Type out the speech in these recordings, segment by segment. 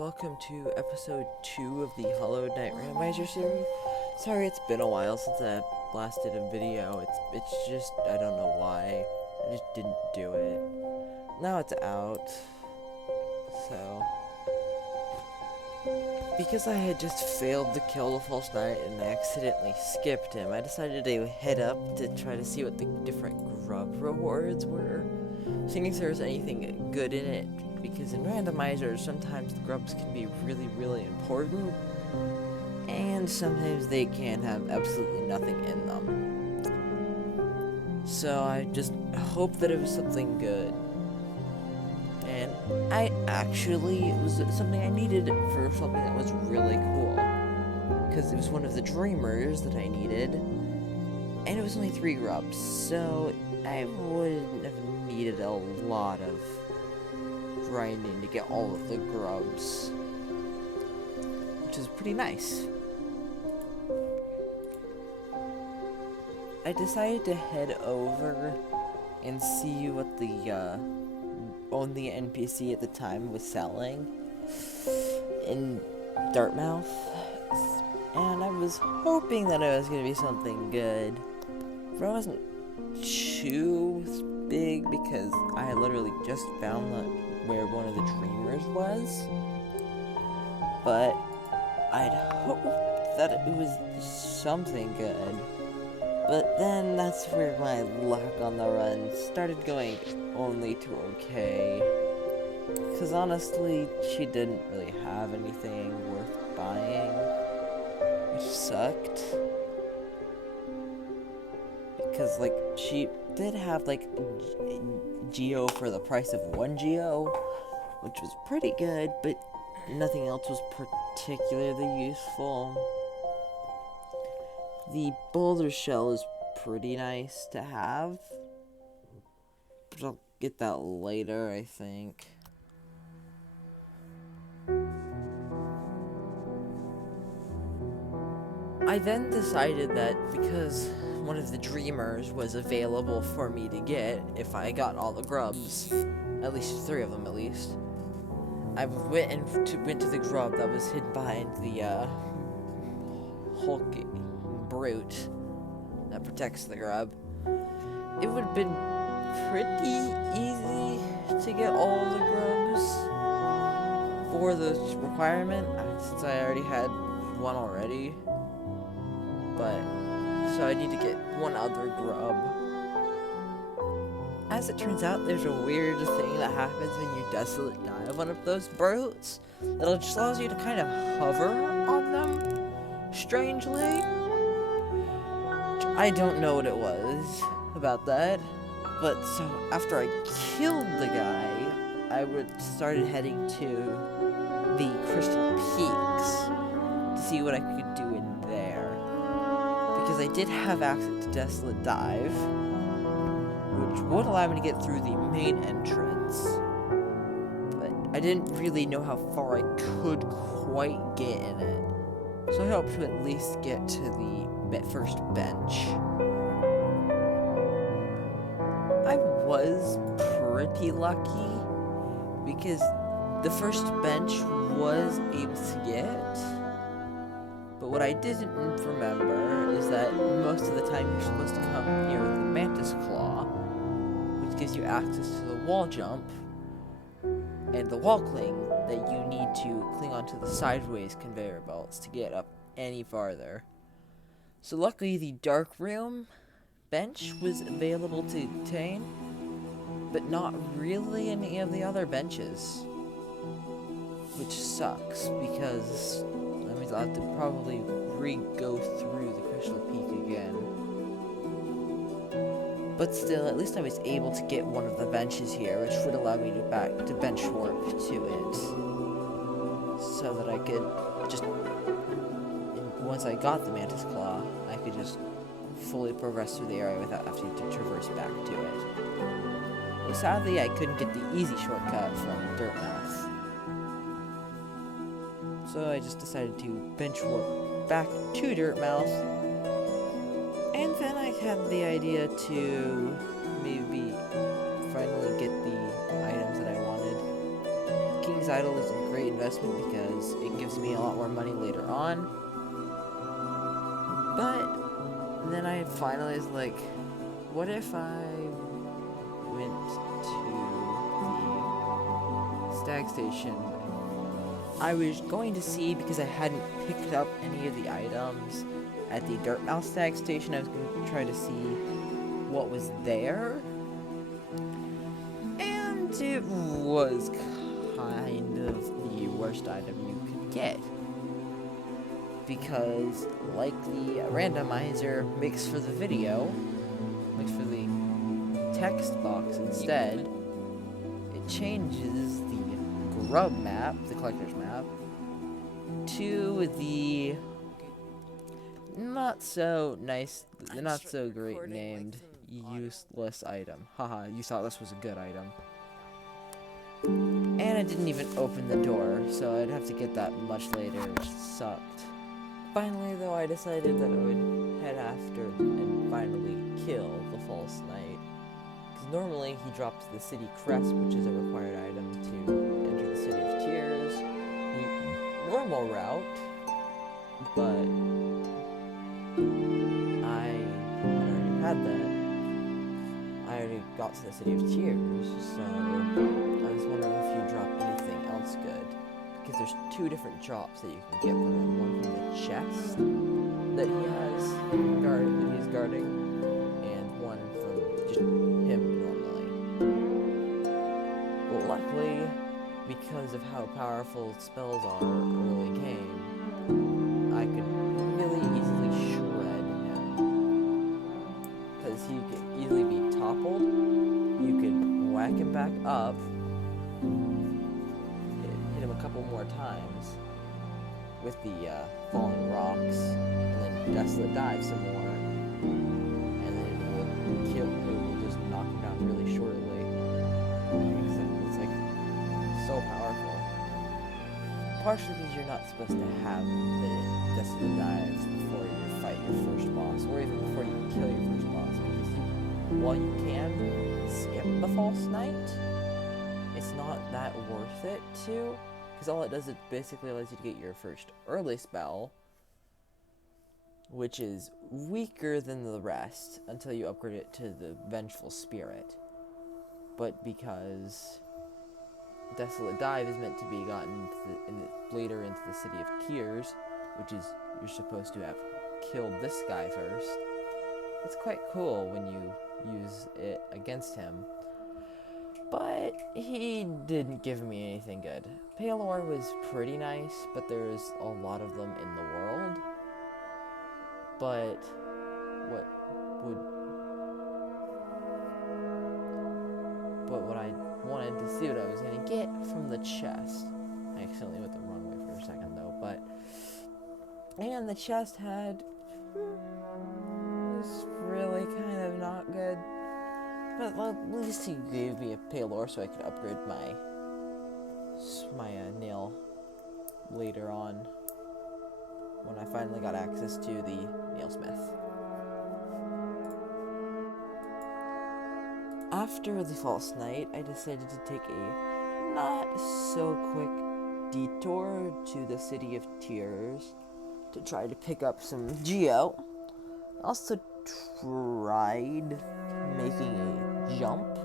welcome to episode 2 of the Hollow Knight Randomizer series. Sorry, it's been a while since I last did a video. It's just, I don't know why. I just didn't do it. Now it's out. So, because I had just failed to kill the false knight and accidentally skipped him, I decided to head up to try to see what the different grub rewards were, seeing if there was anything good in it. Because in randomizers, sometimes the grubs can be really important, and sometimes they can have absolutely nothing in them. So I just hope that it was something good. And it was something I needed for something that was really cool. Because it was one of the dreamers that I needed, and it was only 3 grubs, so I wouldn't have needed a lot of grinding to get all of the grubs, which is pretty nice. I decided to head over and see what the only NPC at the time was selling in Dartmouth, and I was hoping that it was going to be something good, but I wasn't too big because I had literally just found where one of the dreamers was, but I'd hoped that it was something good. But then that's where my luck on the run started going only to okay, because honestly, she didn't really have anything worth buying, which sucked. Because, she did have, Geo for the price of 1 Geo, which was pretty good, but nothing else was particularly useful. The boulder shell is pretty nice to have, but I'll get that later, I think. I then decided that because one of the dreamers was available for me to get if I got all the grubs, at least 3 of them at least, I went to the grub that was hidden behind the hulking brute that protects the grub. It would have been pretty easy to get all the grubs for the requirement, since I already had one already. But so I need to get one other grub. As it turns out, there's a weird thing that happens when you desolate die of one of those brutes that just allows you to kind of hover on them, strangely. I don't know what it was about that, but so after I killed the guy, I started heading to the Crystal Peaks to see what I could do in there. Because I did have access to Desolate Dive, which would allow me to get through the main entrance, but I didn't really know how far I could quite get in it, so I hoped to at least get to the first bench. I was pretty lucky, because the first bench was able to get. But what I didn't remember is that most of the time you're supposed to come here with the Mantis Claw, which gives you access to the wall jump and the wall cling that you need to cling onto the sideways conveyor belts to get up any farther. So luckily the dark room bench was available to obtain, but not really any of the other benches, which sucks because I'll have to probably go through the Crystal Peak again. But still, at least I was able to get one of the benches here, which would allow me to bench warp to it, so that I could just, once I got the Mantis Claw, I could just fully progress through the area without having to traverse back to it. Well, sadly, I couldn't get the easy shortcut from Dartmouth. So I just decided to bench warp back to Dartmouth, and then I had the idea to maybe finally get the items that I wanted. King King's Idol is a great investment because it gives me a lot more money later on. But then I finally was like, what if I went to the stag station? I was going to see, because I hadn't picked up any of the items at the Dirtmouth stag station, I was going to try to see what was there. And it was kind of the worst item you could get. Because, like the randomizer makes for the video, makes for the text box instead, it changes the grub map, the collector's map, to the not so nice, not so great named useless item. Haha, you thought this was a good item. And it didn't even open the door, so I'd have to get that much later, which sucked. Finally, though, I decided that I would head after and finally kill the false knight. Because normally he drops the city crest, which is a required item to enter the City of Tears. The normal route, but I already had that. I already got to the City of Tears, so I was wondering if you dropped anything else good. Because there's two different drops that you can get from him. One from the chest that he is guarding, and one from just him normally. But luckily, because of how powerful spells are early game, I could really easily shred him. Because he could easily be toppled, you could whack him back up, hit him a couple more times with the falling rocks, and then Desolate Dive some more, and then it will just knock him down really shortly. It's like so powerful. Partially because you're not supposed to have the Desolate Dives before you fight your first boss, or even before you kill your first boss, because while you can skip the false knight, it's not that worth it to. Because all it does, it basically allows you to get your first early spell, which is weaker than the rest until you upgrade it to the Vengeful Spirit. But because Desolate Dive is meant to be gotten later into the City of Tears, which is, you're supposed to have killed this guy first, it's quite cool when you use it against him. But he didn't give me anything good. Palor was pretty nice, but there's a lot of them in the world. But what I wanted to see what I was gonna get from the chest. I accidentally went the wrong way for a second though, and the chest had was really kind of not good. But at least he gave me a Palor so I could upgrade my nail later on when I finally got access to the nailsmith. After the false knight, I decided to take a not so quick detour to the City of Tears to try to pick up some geo. I also tried making a jump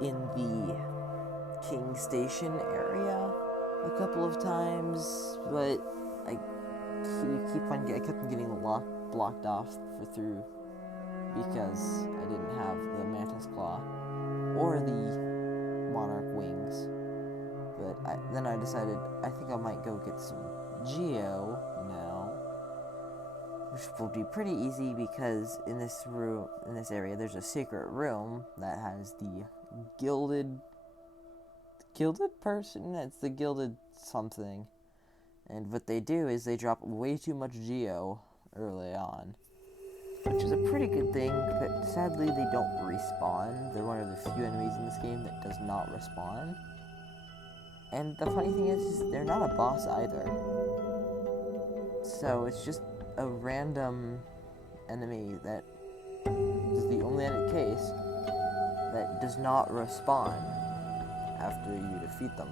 in the King Station area a couple of times, but I kept on getting blocked off through because I didn't have the Mantis Claw or the Monarch Wings. But then I decided I think I might go get some geo now, which will be pretty easy because in this area, there's a secret room that has the gilded person. It's the gilded something, and what they do is they drop way too much geo early on, which is a pretty good thing. But sadly, they don't respawn. They're one of the few enemies in this game that does not respawn. And the funny thing is they're not a boss either. So it's just a random enemy that is the only case that does not respawn after you defeat them.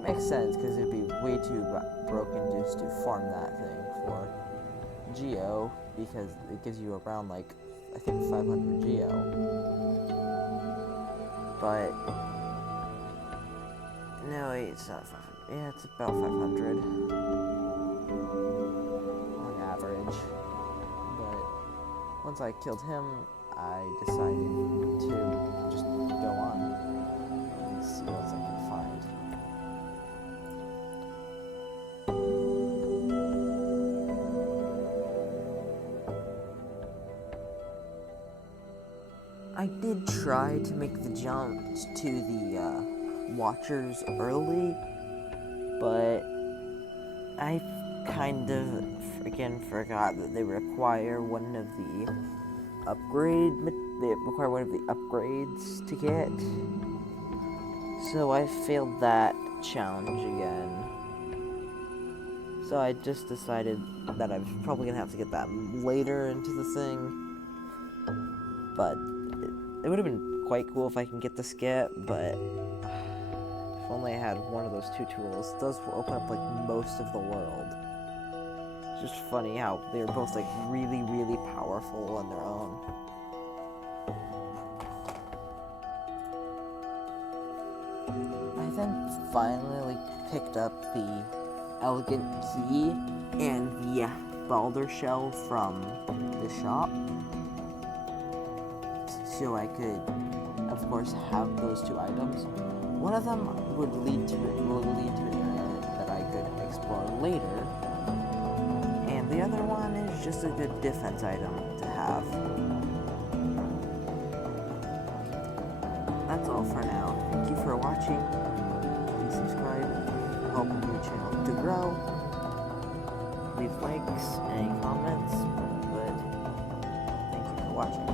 Makes sense, because it'd be way too broken just to farm that thing for Geo, because it gives you around, like, I think 500 Geo. But, no, wait, it's not 500. Yeah, it's about 500 on average. But once I killed him, I decided to just go on and see what else I can find. I did try to make the jump to the Watchers early, but I kind of again forgot that they require one of the upgrades to get. So I failed that challenge again. So I just decided that I was probably gonna have to get that later into the thing. But it would have been quite cool if I can get the skip, but if only I had one of those two tools. It does open up like most of the world. It's just funny how they're both like really, really powerful on their own. I then finally picked up the Elegant Key and the Balder Shell from the shop, so I could, of course, have those two items. One of them will lead to an area that I could explore later, and the other one is just a good defense item to have. That's all for now. Thank you for watching. Please subscribe. Help the channel to grow. Leave likes, any comments, but thank you for watching.